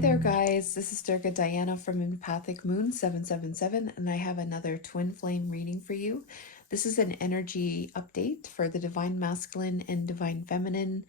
there, guys. This is Durga Diana from Empathic Moon 777, and I have another twin flame reading for you. This is an energy update for the Divine Masculine and Divine Feminine.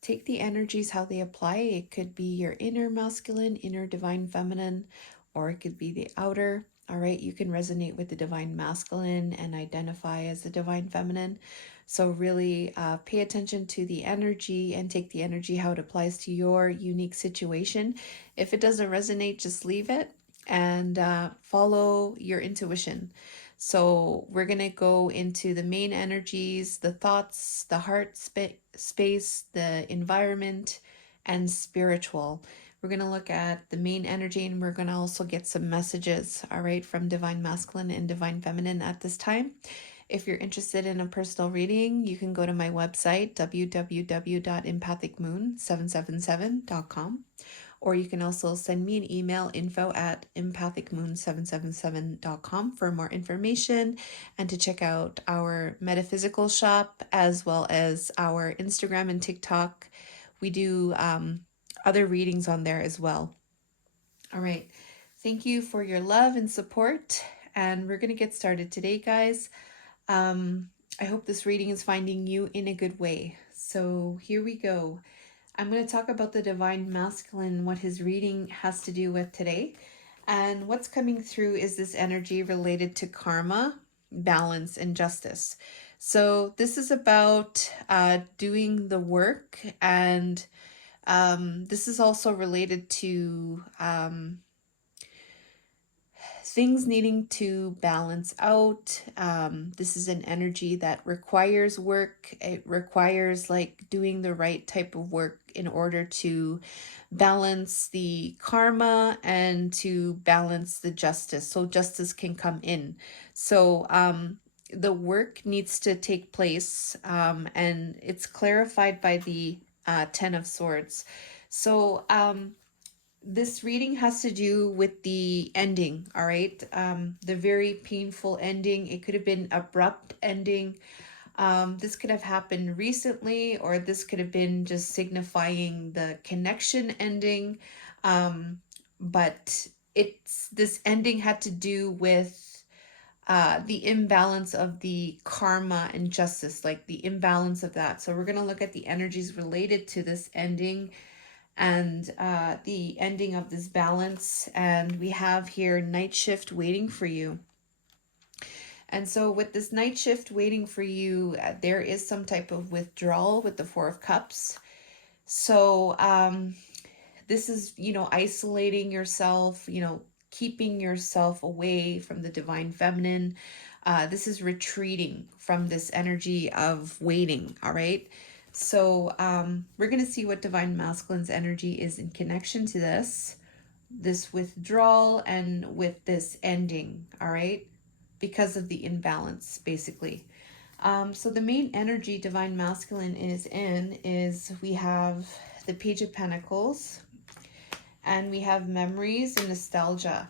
Take the energies how they apply. It could be your inner masculine, inner divine feminine, or it could be the outer. All right, you can resonate with the divine masculine and identify as the divine feminine. So really pay attention to the energy and take the energy how it applies to your unique situation. If it doesn't resonate, just leave it and follow your intuition. So we're going to go into the main energies, the thoughts, the heart space, the environment, and spiritual. We're going to look at the main energy, and we're going to also get some messages, all right, from Divine Masculine and Divine Feminine at this time. If you're interested in a personal reading, you can go to my website, www.empathicmoon777.com. Or you can also send me an email, info@empathicmoon777.com, for more information and to check out our Metaphysical shop as well as our Instagram and TikTok. We do other readings on there as well. All right. Thank you for your love and support. And we're going to get started today, guys. I hope this reading is finding you in a good way. So here we go. I'm going to talk about the Divine Masculine, what his reading has to do with today. And what's coming through is this energy related to karma, balance, and justice. So this is about doing the work, and this is also related to things needing to balance out. This is an energy that requires work. It requires like doing the right type of work in order to balance the karma and to balance the justice, so justice can come in. So the work needs to take place, and it's clarified by the Ten of Swords. So this reading has to do with the ending, all right? The very painful ending. It could have been abrupt ending. This could have happened recently, or this could have been just signifying the connection ending. But this ending had to do with the imbalance of the karma and justice, like the imbalance of that. So we're going to look at the energies related to this ending and the ending of this balance. And we have here night shift waiting for you. And so with this night shift waiting for you, there is some type of withdrawal with the Four of Cups. So this is, isolating yourself, keeping yourself away from the divine feminine. This is retreating from this energy of waiting, all right? So we're going to see what Divine Masculine's energy is in connection to this withdrawal and with this ending, all right? Because of the imbalance, basically. So the main energy Divine Masculine is we have the Page of Pentacles, and we have memories and nostalgia.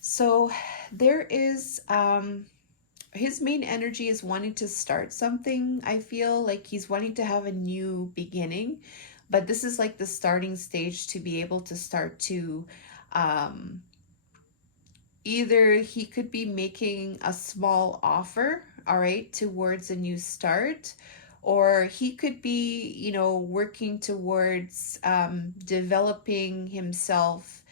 So there is... his main energy is wanting to start something. I feel like he's wanting to have a new beginning, but this is like the starting stage to be able to start to either he could be making a small offer, all right, towards a new start, or he could be, working towards developing himself,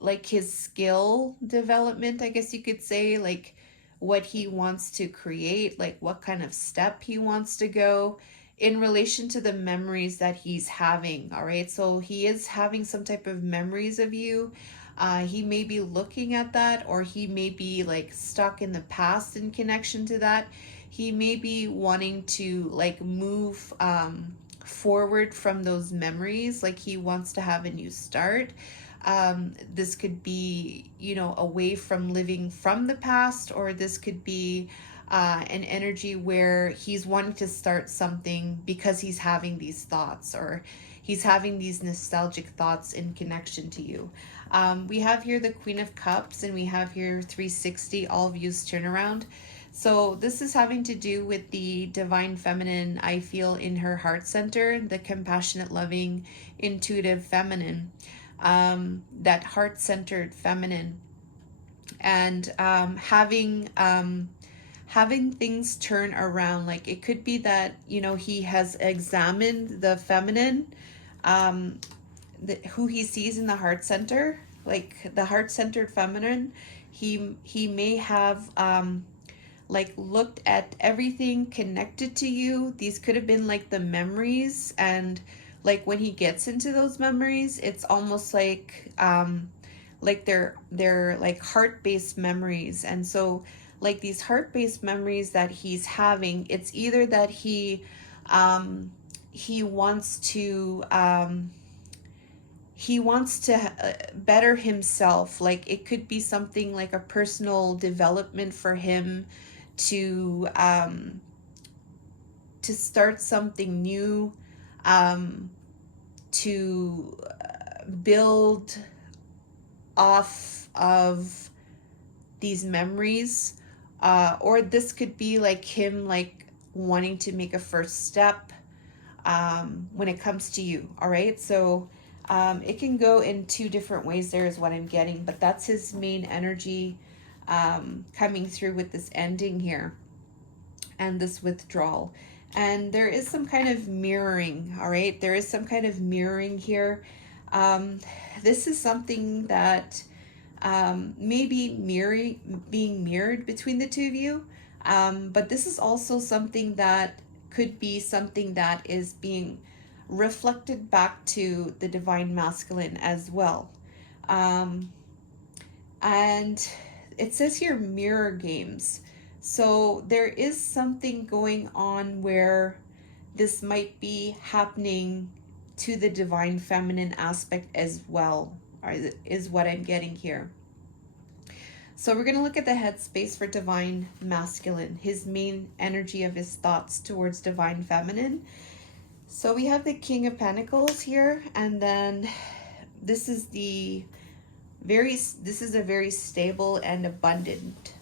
like his skill development, I guess you could say, like what he wants to create, like what kind of step he wants to go in relation to the memories that he's having, all right? So he is having some type of memories of you. He may be looking at that, or he may be like stuck in the past in connection to that. He may be wanting to like move forward from those memories, like he wants to have a new start. This could be, away from living from the past, or this could be an energy where he's wanting to start something because he's having these thoughts, or he's having these nostalgic thoughts in connection to you. We have here the Queen of Cups, and we have here 360, all views turnaround. So this is having to do with the divine feminine, I feel, in her heart center, the compassionate, loving, intuitive feminine, that heart-centered feminine, and having things turn around. Like it could be that, you know, he has examined the feminine, um, who he sees in the heart center, like the heart-centered feminine. He may have like looked at everything connected to you. These could have been like the memories, and like when he gets into those memories, it's almost like they're like heart-based memories. And so like these heart-based memories that he's having, it's either that he wants to better himself. Like it could be something like a personal development for him to start something new, to build off of these memories, or this could be like him like wanting to make a first step when it comes to you. All right, so it can go in two different ways there is what I'm getting, but that's his main energy coming through with this ending here and this withdrawal. And there is some kind of mirroring. All right, there is some kind of mirroring here. This is something that maybe being mirrored between the two of you, but this is also something that could be something that is being reflected back to the divine masculine as well. And it says here mirror games. So there is something going on where this might be happening to the divine feminine aspect as well, is what I'm getting here. So we're going to look at the headspace for divine masculine, his main energy of his thoughts towards divine feminine. So we have the King of Pentacles here, and then this is a very stable and abundant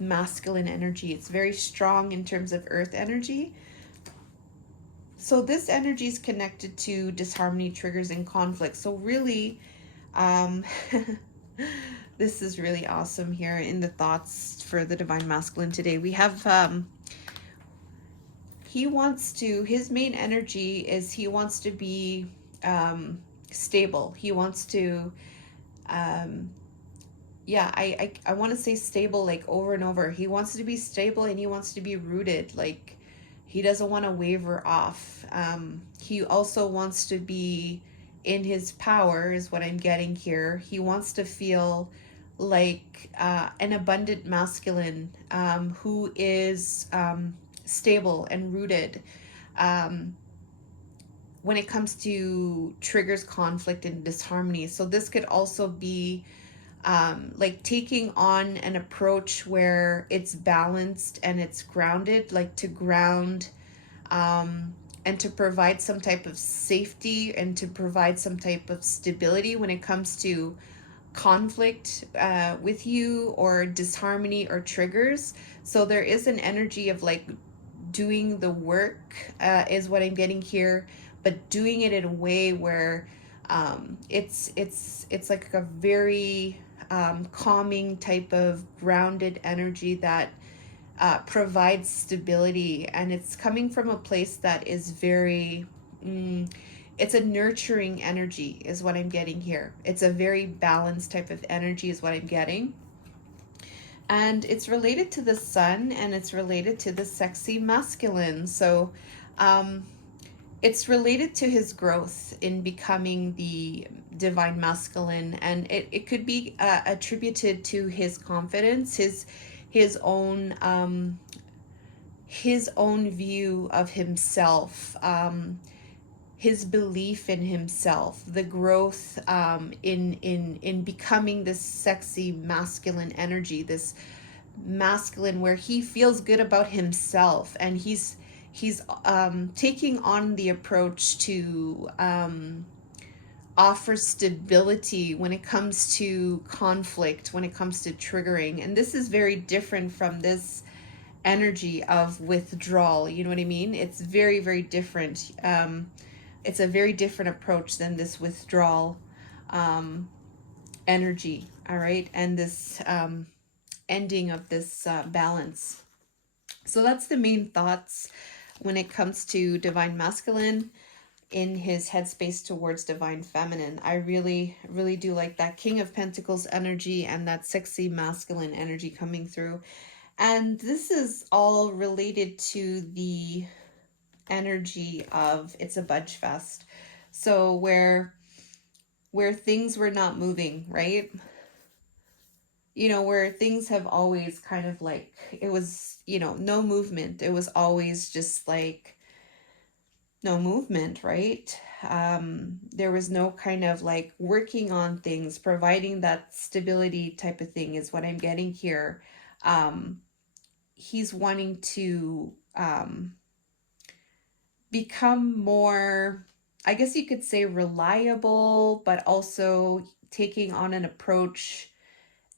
masculine energy. It's very strong in terms of earth energy. So this energy is connected to disharmony, triggers, and conflict. So really, this is really awesome here in the thoughts for the divine masculine today. We have his main energy is he wants to be stable. He wants to I want to say stable like over and over. He wants to be stable and he wants to be rooted. Like he doesn't want to waver off. He also wants to be in his power is what I'm getting here. He wants to feel like an abundant masculine who is stable and rooted when it comes to triggers, conflict, and disharmony. So this could also be like taking on an approach where it's balanced and it's grounded, like to ground and to provide some type of safety and to provide some type of stability when it comes to conflict with you or disharmony or triggers. So there is an energy of like doing the work is what I'm getting here, but doing it in a way where it's like a very calming type of grounded energy that provides stability, and it's coming from a place that is very it's a nurturing energy is what I'm getting here. It's a very balanced type of energy is what I'm getting, and it's related to the sun and it's related to the sexy masculine. So it's related to his growth in becoming the divine masculine, and it could be attributed to his confidence, his own view of himself, his belief in himself, the growth in becoming this sexy masculine energy, this masculine where he feels good about himself, and he's taking on the approach to offer stability when it comes to conflict, when it comes to triggering. And this is very different from this energy of withdrawal. You know what I mean? It's very, very different. It's a very different approach than this withdrawal energy. All right. And this ending of this balance. So that's the main thoughts when it comes to divine masculine in his headspace towards divine feminine. I really, really do like that King of Pentacles energy and that sexy masculine energy coming through. And this is all related to the energy of it's a budge fest. So where things were not moving, right? You know, where things have always kind of like, it was, you know, no movement. It was always just like no movement, right? There was no kind of like working on things, providing that stability type of thing is what I'm getting here. He's wanting to become more, I guess you could say, reliable, but also taking on an approach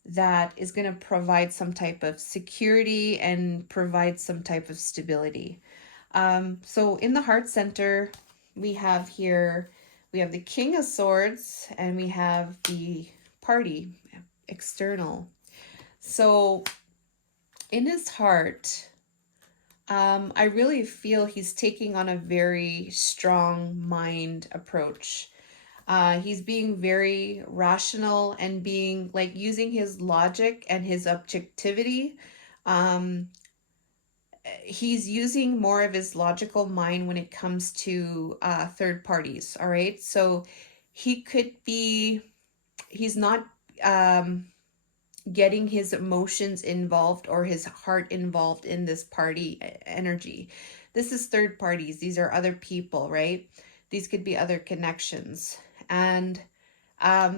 that is going to provide some type of security and provide some type of stability. So in the heart center, we have here, we have the King of Swords and we have the party, external. So in his heart, I really feel he's taking on a very strong mind approach. He's being very rational and being like using his logic and his objectivity. He's using more of his logical mind when it comes to third parties. All right. So he could be, he's not getting his emotions involved or his heart involved in this party energy. This is third parties. These are other people, right? These could be other connections. And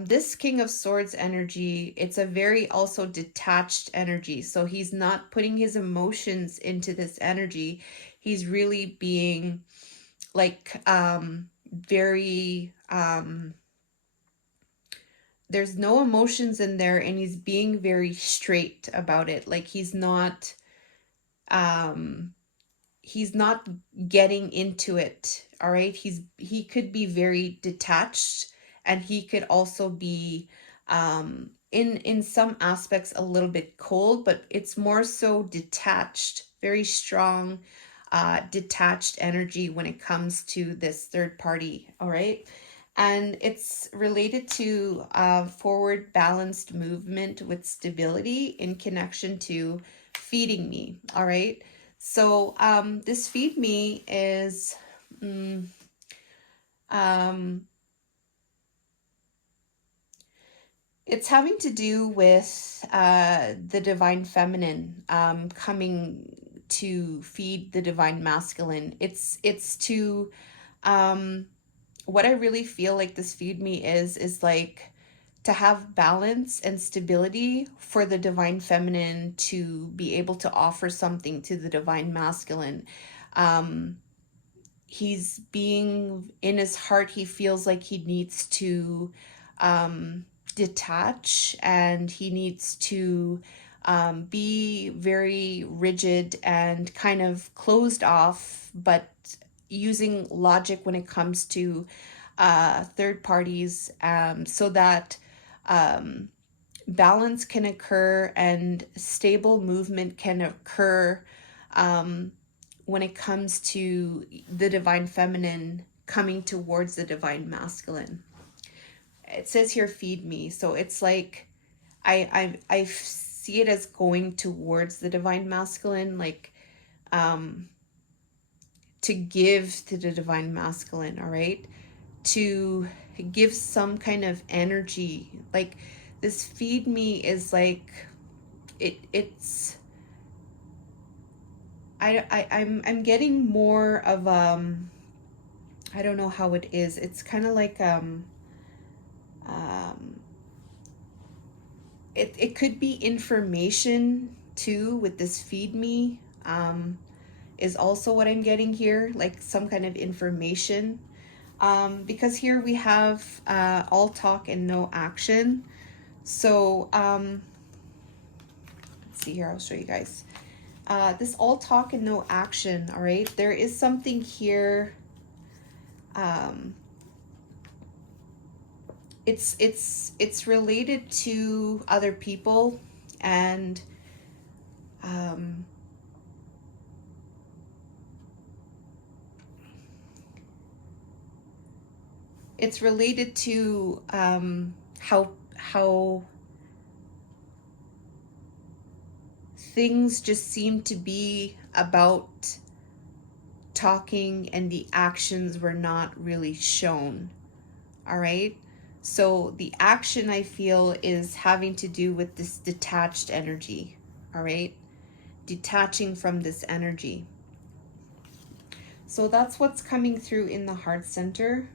this King of Swords energy, it's a very also detached energy. So he's not putting his emotions into this energy. He's really being like very there's no emotions in there, and he's being very straight about it. Like he's not getting into it. All right. He could be very detached, and he could also be in some aspects a little bit cold, but it's more so detached, very strong detached energy when it comes to this third party. All right. And it's related to forward balanced movement with stability in connection to feeding me. All right. So this feed me is it's having to do with the divine feminine coming to feed the divine masculine. It's to what I really feel like this feed me is like to have balance and stability for the divine feminine to be able to offer something to the divine masculine. He's being in his heart, he feels like he needs to detach, and he needs to be very rigid and kind of closed off, but using logic when it comes to third parties, so that balance can occur and stable movement can occur when it comes to the divine feminine coming towards the divine masculine. It says here, feed me. So it's like I see it as going towards the divine masculine, like to give to the divine masculine. All right. To give some kind of energy. Like this feed me is like it's I'm getting more of I don't know how it is. It's kind of like it could be information too with this feed me is also what I'm getting here, like some kind of information. Because here we have all talk and no action. So let's see here, I'll show you guys. This all talk and no action, all right? There is something here. It's related to other people, and it's related to how things just seem to be about talking and the actions were not really shown. All right. So the action I feel is having to do with this detached energy. All right. Detaching from this energy. So that's what's coming through in the heart center.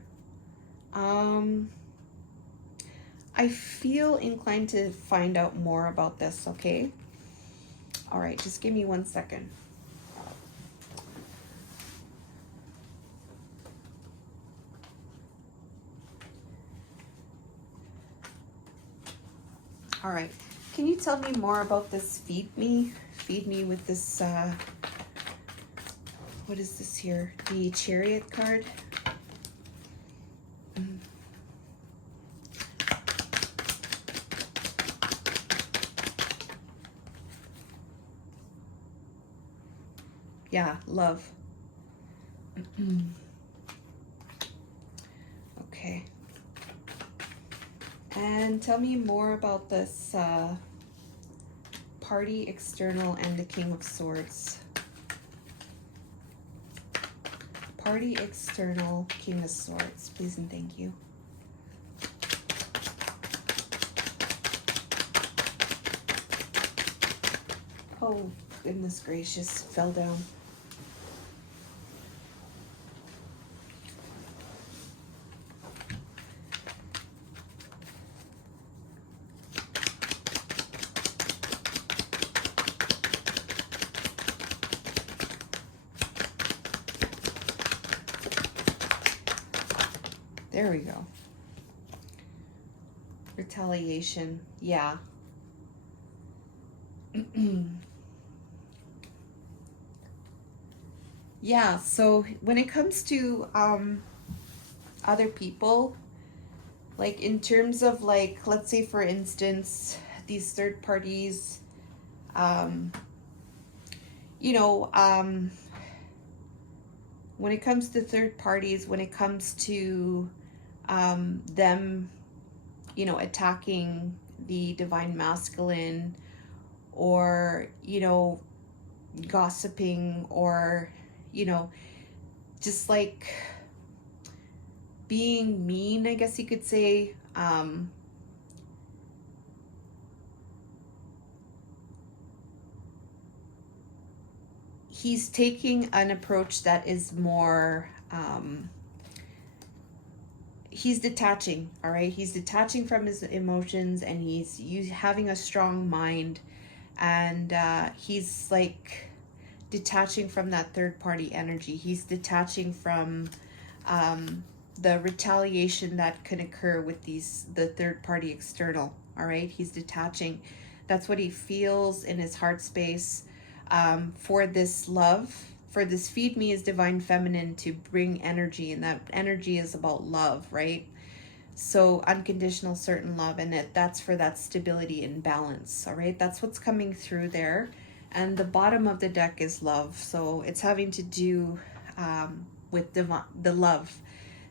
I feel inclined to find out more about this, okay? All right, just give me 1 second. All right, can you tell me more about this feed me? Feed me with this, what is this here? The Chariot card? Yeah, love. Okay. And tell me more about this party external and the King of Swords. Party external, King of Swords, please and thank you. Oh, goodness gracious, fell down. There we go. Retaliation, yeah. Yeah, so when it comes to other people, like in terms of like, let's say for instance, these third parties, you know, when it comes to third parties, when it comes to them, you know, attacking the divine masculine, or, you know, gossiping, or, you know, just like being mean, I guess you could say. He's taking an approach that is more, he's detaching, all right? He's detaching from his emotions, and he's having a strong mind, and he's like detaching from that third party energy. He's detaching from the retaliation that could occur with the third party external, all right? He's detaching. That's what he feels in his heart space. For this love, for this feed me is divine feminine to bring energy, and that energy is about love, right? So unconditional certain love, and that's for that stability and balance, all right? That's what's coming through there. And the bottom of the deck is love, so it's having to do with the love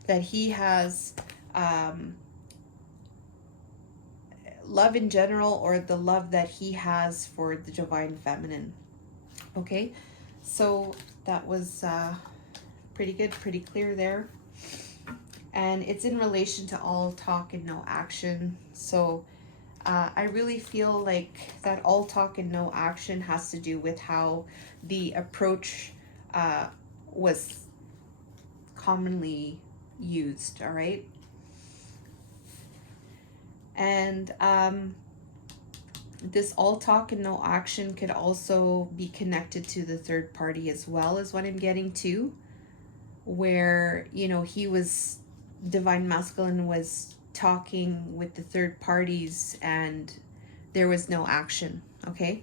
that he has, love in general, or the love that he has for the divine feminine. Okay, so that was pretty good, pretty clear there. And it's in relation to all talk and no action. So I really feel like that all talk and no action has to do with how the approach was commonly used, all right? And this all talk and no action could also be connected to the third party as well, is what I'm getting to, where, you know, he was, divine masculine was talking with the third parties and there was no action. Okay,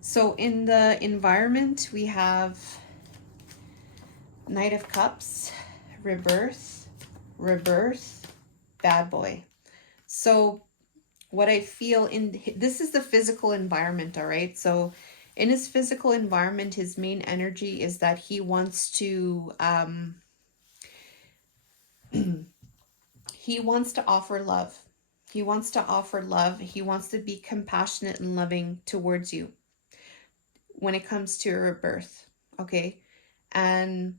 So in the environment, we have Knight of Cups, rebirth, rebirth, bad boy. So what I feel in this is the physical environment, all right? So in his physical environment, his main energy is that he wants to he wants to offer love. He wants to offer love. He wants to be compassionate and loving towards you when it comes to a rebirth, okay? And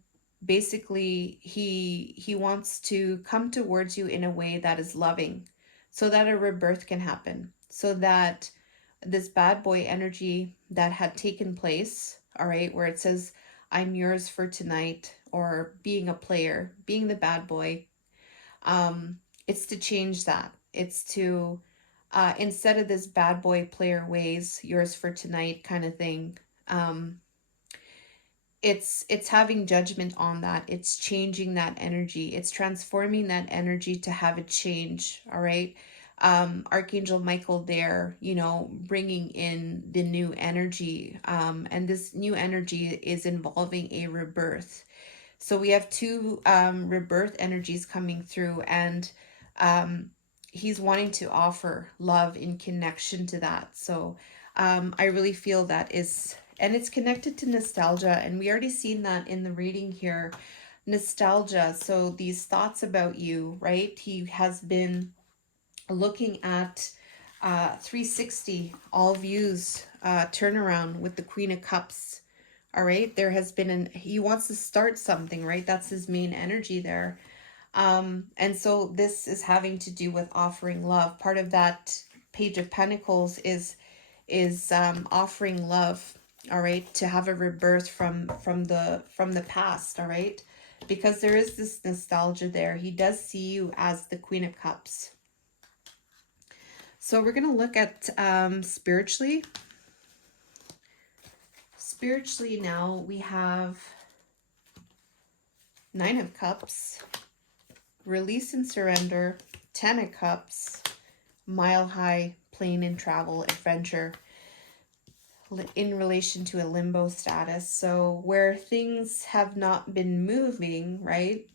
basically he wants to come towards you in a way that is loving so that a rebirth can happen, so that this bad boy energy that had taken place, all right, where it says I'm yours for tonight, or being a player, being the bad boy, it's to change that. It's to instead of this bad boy player ways, yours for tonight kind of thing, um, it's having judgment on that. It's changing that energy. It's transforming that energy to have a change. All right. Archangel Michael there, you know, bringing in the new energy. And this new energy is involving a rebirth. So we have two rebirth energies coming through, and he's wanting to offer love in connection to that. So I really feel that is, and it's connected to nostalgia, and we already seen that in the reading here. Nostalgia, so these thoughts about you, right? He has been looking at 360 all views turnaround with the Queen of Cups. All right, there has been he wants to start something, right? That's his main energy there. And so this is having to do with offering love. Part of that Page of Pentacles is offering love, all right, to have a rebirth from the past, all right? Because there is this nostalgia there. He does see you as the Queen of Cups. So we're going to look at spiritually. Spiritually now we have Nine of Cups, release and surrender, Ten of Cups, mile high, plane and travel, adventure, in relation to a limbo status. So where things have not been moving, right?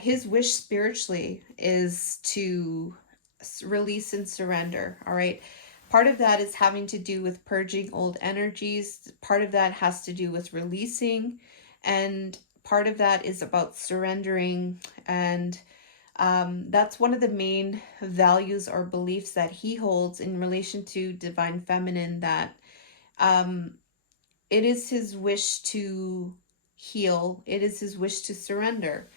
His wish spiritually is to release and surrender, all right? Part of that is having to do with purging old energies. Part of that has to do with releasing. And part of that is about surrendering. And that's one of the main values or beliefs that he holds in relation to divine feminine, that it is his wish to heal. It is his wish to surrender.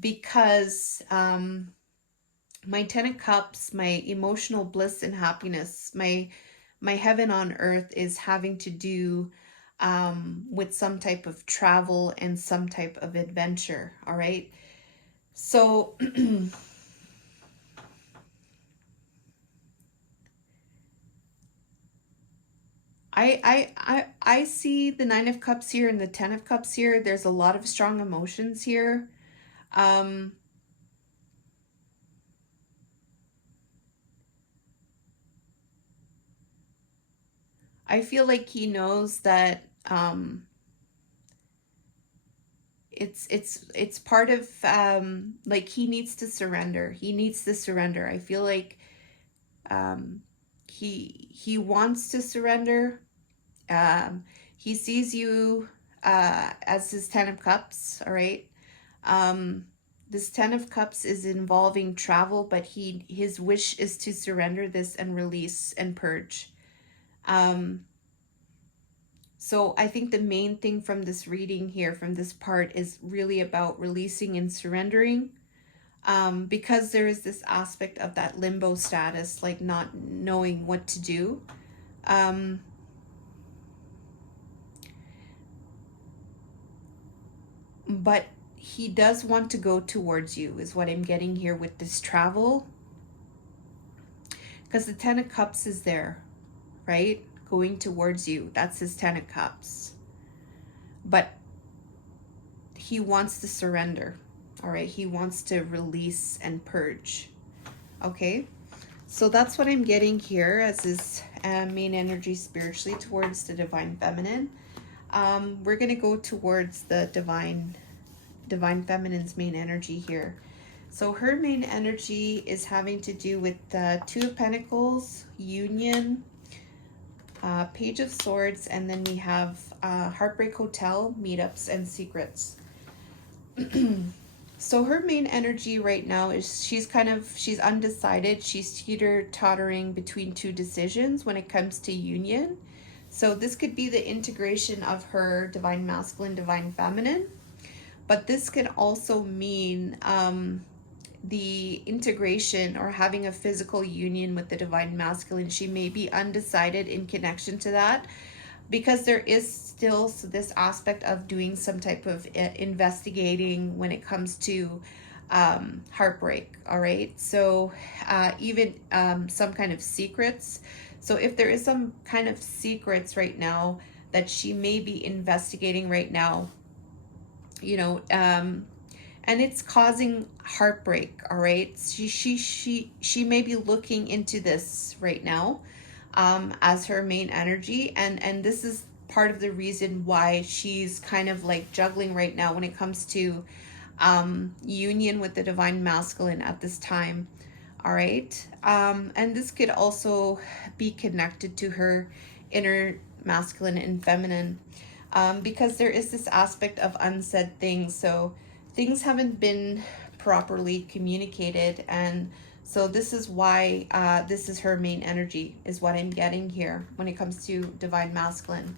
Because my Ten of Cups, my emotional bliss and happiness, my heaven on earth is having to do with some type of travel and some type of adventure, all right? So I see the Nine of Cups here and the Ten of Cups here. There's a lot of strong emotions here. I feel like he knows that it's part of like he needs to surrender. He needs to surrender. I feel like he wants to surrender. He sees you as his Ten of Cups, all right? This Ten of Cups is involving travel, but his wish is to surrender this and release and purge. So I think the main thing from this reading here, from this part, is really about releasing and surrendering, because there is this aspect of that limbo status, like not knowing what to do. But he does want to go towards you, is what I'm getting here with this travel. Because the Ten of Cups is there, right? Going towards you. That's his Ten of Cups. But he wants to surrender, all right? He wants to release and purge, okay? So that's what I'm getting here as his main energy spiritually towards the divine feminine. We're going to go towards the divine feminine's main energy here. So her main energy is having to do with the Two of Pentacles, union, Page of Swords, and then we have Heartbreak Hotel, meetups, and secrets. So her main energy right now is she's undecided. She's teeter-tottering between two decisions when it comes to union. So this could be the integration of her divine masculine, divine feminine. But this can also mean the integration or having a physical union with the divine masculine. She may be undecided in connection to that, because there is still this aspect of doing some type of investigating when it comes to heartbreak. All right, so even some kind of secrets. So if there is some kind of secrets right now that she may be investigating right now, you know, and it's causing heartbreak. All right, she may be looking into this right now as her main energy, and this is part of the reason why she's kind of like juggling right now when it comes to union with the divine masculine at this time. All right, and this could also be connected to her inner masculine and feminine, because there is this aspect of unsaid things. So things haven't been properly communicated, and so this is why this is her main energy, is what I'm getting here when it comes to divine masculine.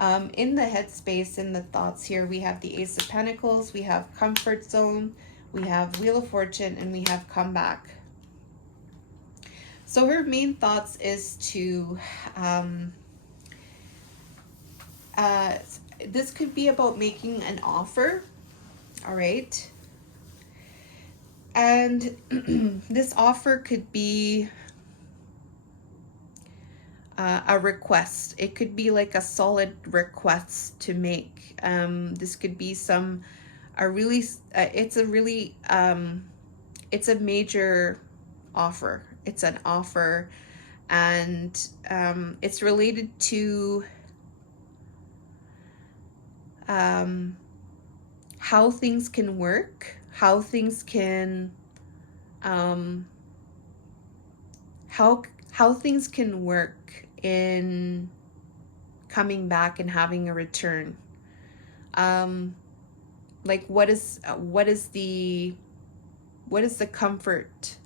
In the headspace, in the thoughts here, we have the Ace of Pentacles, we have comfort zone, we have Wheel of Fortune, and we have comeback. So her main thoughts is to, this could be about making an offer, all right? And this offer could be a request. It could be like a solid request to make. This could be it's a major offer. It's an offer, and it's related to how things can work, how things can how things can work in coming back and having a return. Like what is the comfort?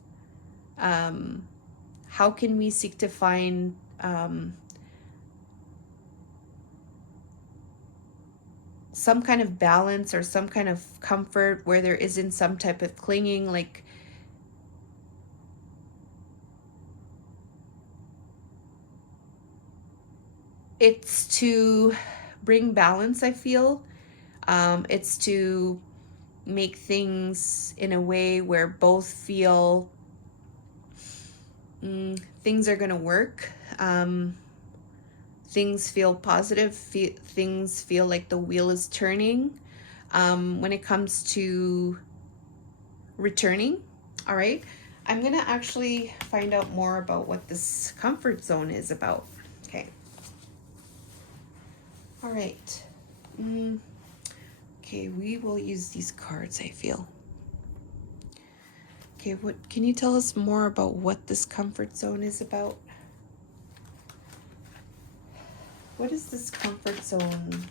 How can we seek to find some kind of balance or some kind of comfort where there isn't some type of clinging? Like, it's to bring balance, I feel. It's to make things in a way where both feel things are going to work. Things feel positive. Things feel like the wheel is turning when it comes to returning. All right. I'm going to actually find out more about what this comfort zone is about. Okay. All right. Okay, we will use these cards, I feel. Okay, what can you tell us more about what this comfort zone is about? What does this comfort zone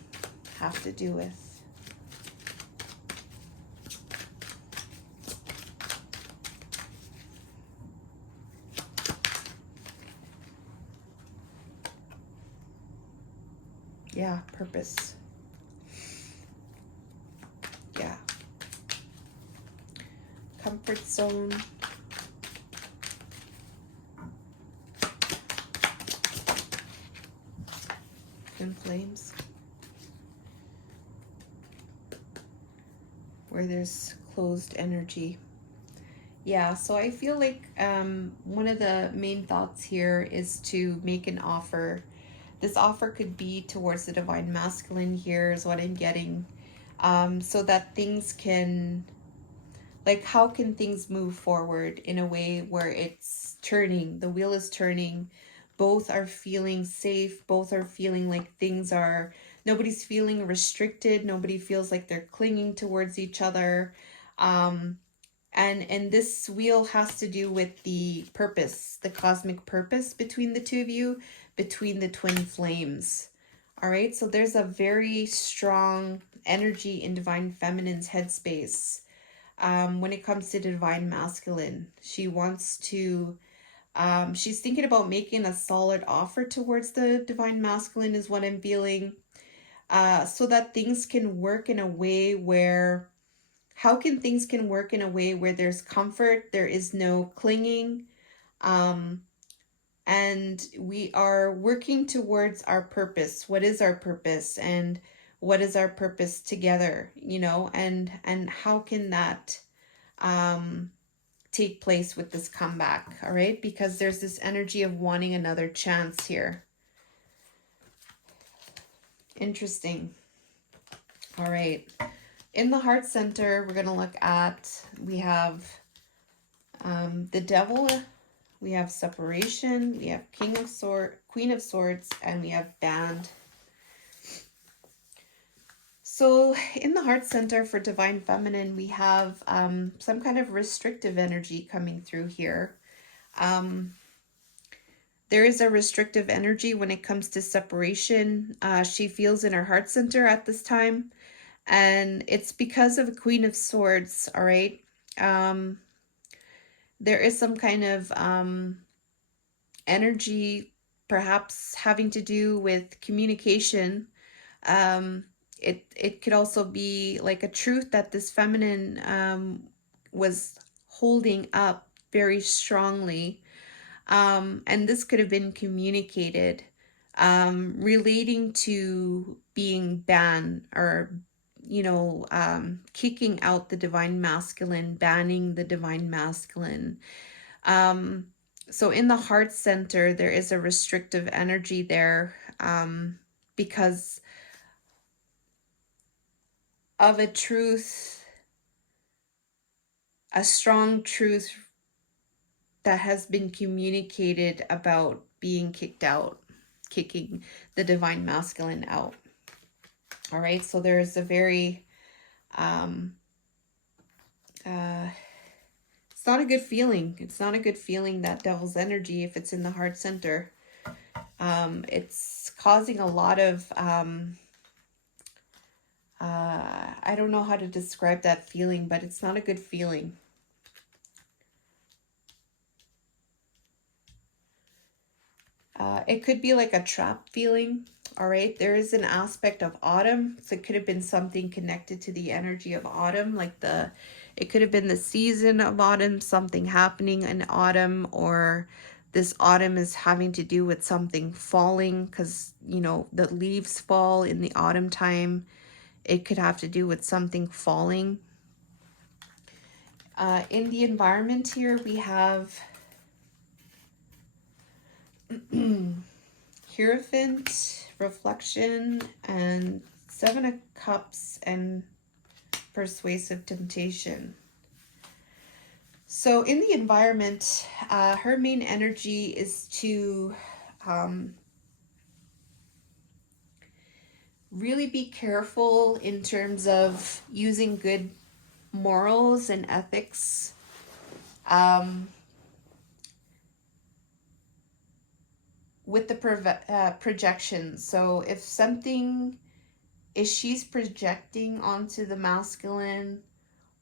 have to do with? Yeah, purpose. Yeah. Comfort zone. Twin flames. Where there's closed energy. Yeah, so I feel like one of the main thoughts here is to make an offer. This offer could be towards the divine masculine here, is what I'm getting. So that things can, like, how can things move forward in a way where it's turning, the wheel is turning, both are feeling safe, both are feeling like things are, nobody's feeling restricted, nobody feels like they're clinging towards each other. And this wheel has to do with the purpose, the cosmic purpose between the two of you, between the twin flames. All right, so there's a very strong energy in Divine Feminine's headspace. When it comes to Divine Masculine, she wants to, she's thinking about making a solid offer towards the Divine Masculine is what I'm feeling, so that things can work in a way where, how can things can work in a way where there's comfort, there is no clinging, and we are working towards our purpose. What is our purpose, and what is our purpose together, you know, and how can that take place with this comeback? All right, because there's this energy of wanting another chance here. Interesting. All right, in the heart center, we're going to look at, we have the devil, we have separation, we have Queen of Swords, and we have band. So in the heart center for Divine Feminine, we have some kind of restrictive energy coming through here. There is a restrictive energy when it comes to separation. She feels in her heart center at this time. And it's because of a Queen of Swords, all right? There is some kind of energy perhaps having to do with communication. It could also be like a truth that this feminine was holding up very strongly. And this could have been communicated relating to being banned, or you know, kicking out the Divine Masculine, banning the Divine Masculine. So in the heart center, there is a restrictive energy there because of a truth, a strong truth that has been communicated about being kicked out, kicking the Divine Masculine out. All right, so there is a very, it's not a good feeling. It's not a good feeling, that devil's energy, if it's in the heart center. It's causing a lot of, I don't know how to describe that feeling, but it's not a good feeling. It could be like a trap feeling. All right, there is an aspect of autumn, so it could have been something connected to the energy of autumn, like it could have been the season of autumn, something happening in autumn, or this autumn is having to do with something falling, because you know the leaves fall in the autumn time. It could have to do with something falling. In the environment here, we have Hierophant, Reflection, and Seven of Cups, and Persuasive Temptation. So in the environment, her main energy is to really be careful in terms of using good morals and ethics. With the projection. So if something is she's projecting onto the masculine,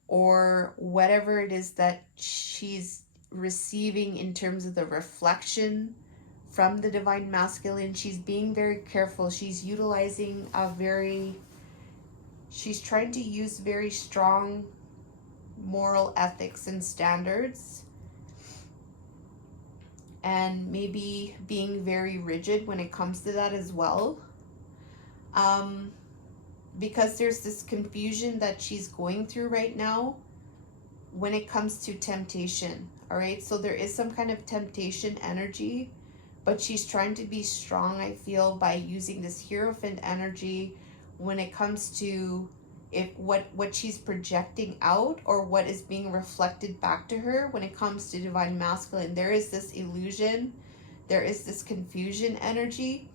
or whatever it is that she's receiving in terms of the reflection from the Divine Masculine, she's being very careful. She's utilizing she's trying to use very strong moral ethics and standards, and maybe being very rigid when it comes to that as well. Because there's this confusion that she's going through right now when it comes to temptation. All right, so there is some kind of temptation energy, but she's trying to be strong, I feel, by using this Hierophant energy when it comes to what she's projecting out, or what is being reflected back to her when it comes to Divine Masculine. There is this illusion there is this confusion energy.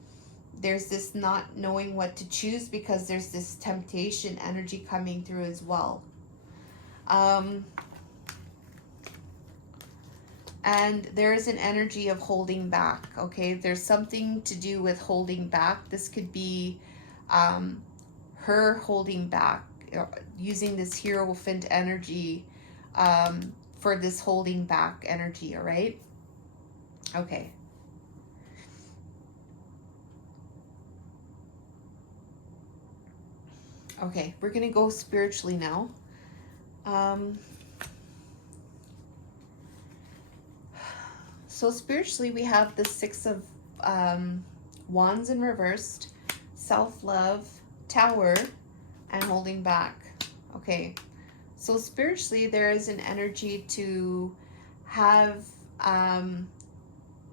There's this not knowing what to choose because there's this temptation energy coming through as well. And there is an energy of holding back, okay? There's something to do with holding back. This could be her holding back, using this Hierophant energy for this holding back energy, all right? Okay. Okay, we're going to go spiritually now. So spiritually, we have the Six of Wands in reversed, self-love, Tower, and holding back. Okay, so spiritually, there is an energy to have,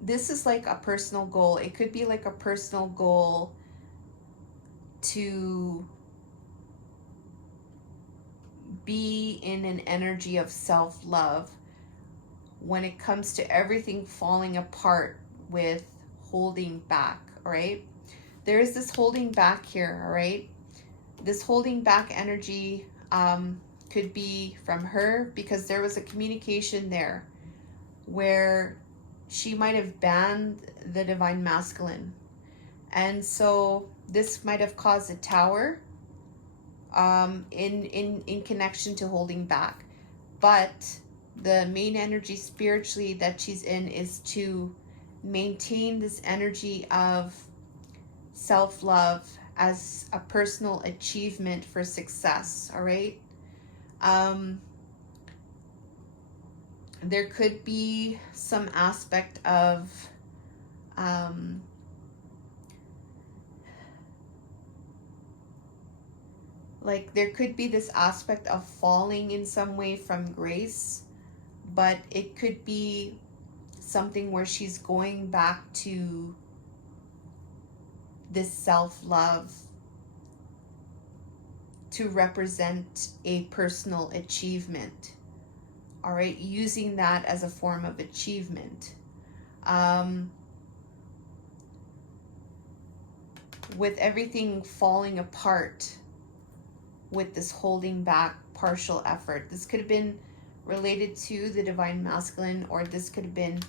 this is like a personal goal. It could be like a personal goal to be in an energy of self-love when it comes to everything falling apart with holding back, all right? There is this holding back here, all right? This holding back energy could be from her because there was a communication there where she might have banned the Divine Masculine. And so this might have caused a Tower in connection to holding back. But the main energy spiritually that she's in is to maintain this energy of self-love as a personal achievement for success, all right? There could be some aspect of like there could be this aspect of falling in some way from grace, but it could be something where she's going back to this self-love to represent a personal achievement, all right, using that as a form of achievement. With everything falling apart with this holding back partial effort, this could have been related to the Divine Masculine, or this could have been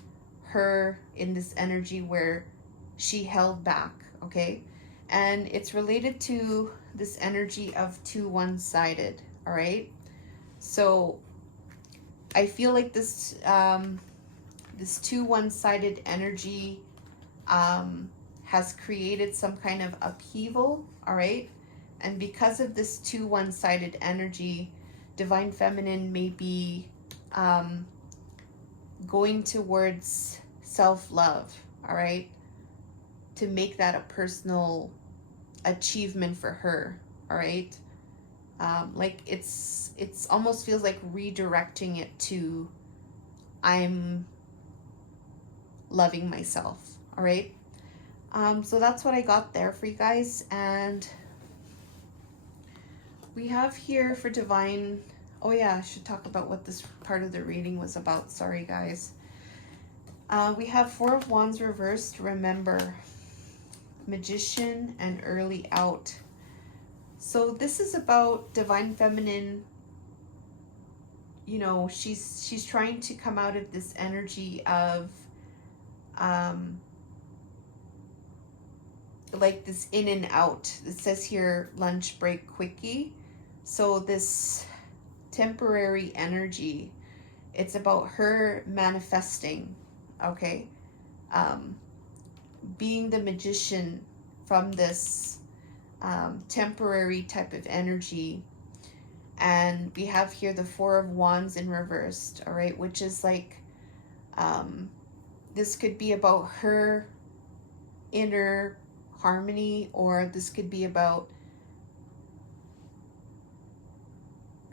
her in this energy where she held back, okay? And it's related to this energy of two one-sided, all right? So I feel like this this two one-sided energy has created some kind of upheaval, all right? And because of this two one-sided energy, Divine Feminine may be going towards self-love, all right? To make that a personal achievement for her, all right? Like it's almost feels like redirecting it to I'm loving myself, all right? So that's what I got there for you guys. And we have here for Divine, oh yeah, I should talk about what this part of the reading was about. Sorry, guys. We have Four of Wands reversed, remember, Magician, and early out. So this is about Divine Feminine. You know, she's trying to come out of this energy of like this in and out. It says here lunch break quickie. So this temporary energy, it's about her manifesting, okay? Being the magician from this temporary type of energy. And we have here the Four of Wands in reversed, all right, which is like this could be about her inner harmony, or this could be about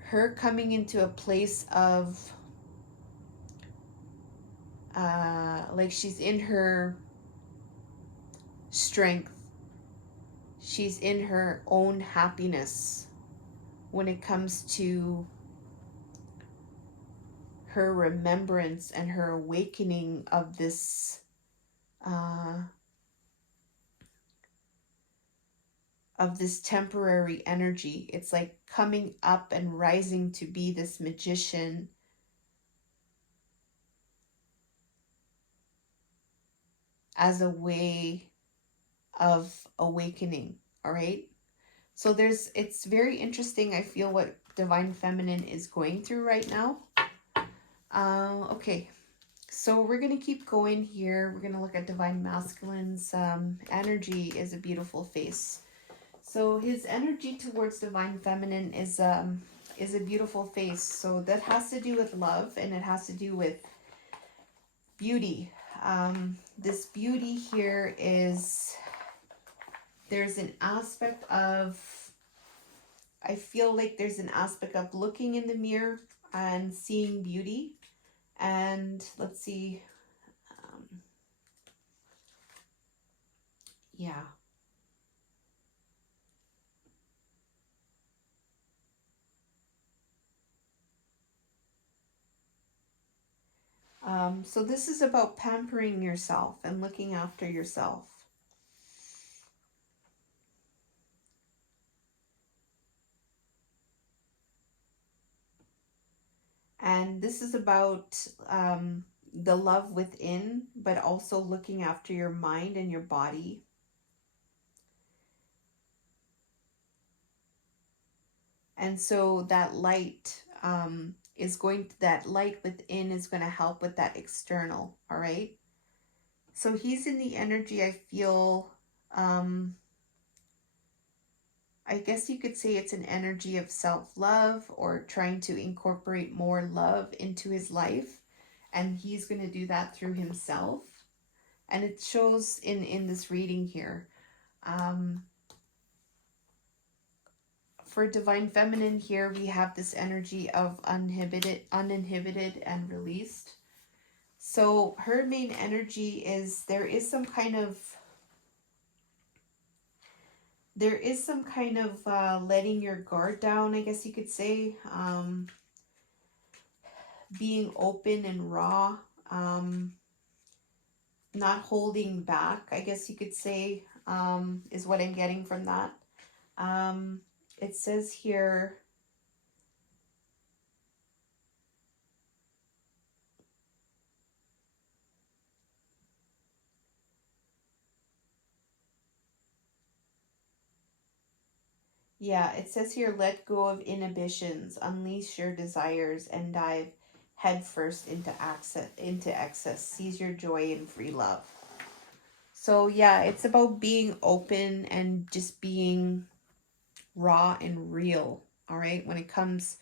her coming into a place of like she's in her strength, she's in her own happiness when it comes to her remembrance and her awakening of this uh, of this temporary energy. It's like coming up and rising to be this magician as a way of awakening. All right. So it's very interesting. I feel what Divine Feminine is going through right now. Okay. So we're going to keep going here. We're going to look at Divine Masculine's energy is a beautiful face. So his energy towards Divine Feminine is a beautiful face. So that has to do with love, and it has to do with beauty. This beauty here is, there's an aspect of, I feel like there's an aspect of looking in the mirror and seeing beauty. And let's see. Yeah. So this is about pampering yourself and looking after yourself. And this is about the love within, but also looking after your mind and your body. And so that light that light within is going to help with that external. All right. So he's in the energy, I feel, I guess you could say it's an energy of self-love, or trying to incorporate more love into his life. And he's going to do that through himself. And it shows in this reading here. For Divine Feminine here, we have this energy of uninhibited and released. So her main energy is there is some kind of letting your guard down, I guess you could say. Being open and raw, not holding back, I guess you could say, is what I'm getting from that. It says here, yeah, it says here, let go of inhibitions, unleash your desires, and dive headfirst into excess. Seize your joy and free love. So yeah, it's about being open and just being raw and real. All right, when it comes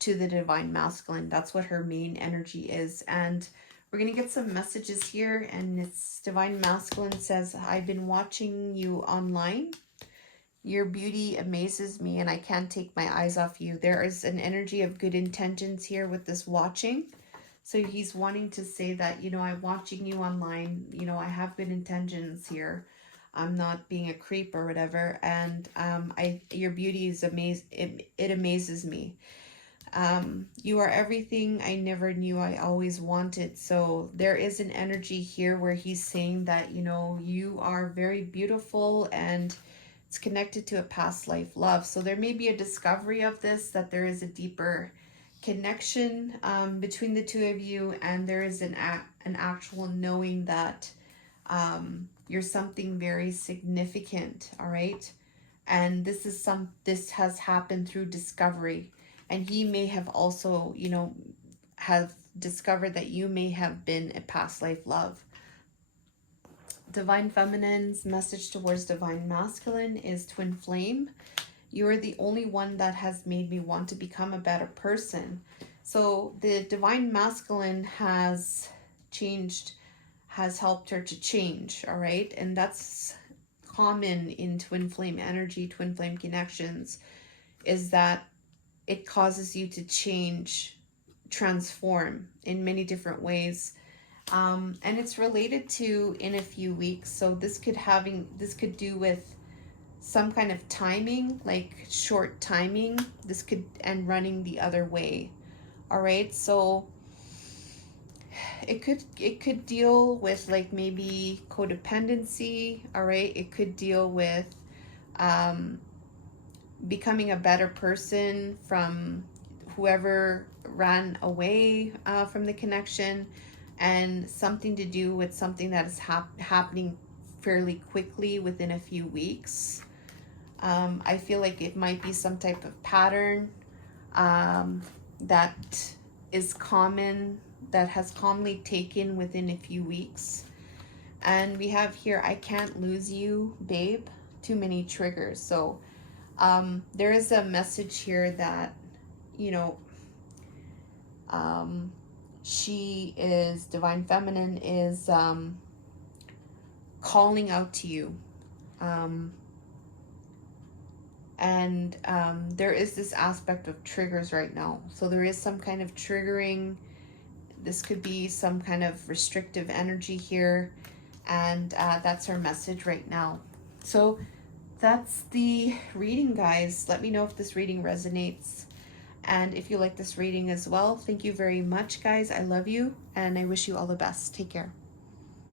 to the Divine Masculine, that's what her main energy is. And we're gonna get some messages here, and it's Divine Masculine says, I've been watching you online. Your beauty amazes me, and I can't take my eyes off you. There is an energy of good intentions here with this watching. So he's wanting to say that, I'm watching you online. I have good intentions here. I'm not being a creep or whatever. And your beauty is it amazes me. You are everything I never knew I always wanted. So there is an energy here where he's saying that, you are very beautiful, and it's connected to a past life love. So there may be a discovery of this, that there is a deeper connection between the two of you, and there is an actual knowing that you're something very significant. All right. And this has happened through discovery, and he may have also have discovered that you may have been a past life love. Divine Feminine's message towards Divine Masculine is Twin Flame. You are the only one that has made me want to become a better person. So the Divine Masculine has helped her to change, all right? And that's common in twin flame energy, twin flame connections, is that it causes you to change, transform in many different ways. And it's related to in a few weeks. So this could do with some kind of timing, like short timing. And running the other way. All right. So it could deal with like maybe codependency, all right? It could deal with um, becoming a better person from whoever ran away from the connection, and something to do with something that is happening fairly quickly within a few weeks. I feel like it might be some type of pattern that is common, that has commonly taken within a few weeks. And we have here, I can't lose you, babe. Too many triggers. So there is a message here that, you know, she is, Divine Feminine is calling out to you. There is this aspect of triggers right now. So there is some kind of triggering. This could be some kind of restrictive energy here. And that's her message right now. So that's the reading, guys. Let me know if this reading resonates. And if you like this reading as well, thank you very much, guys. I love you, and I wish you all the best. Take care.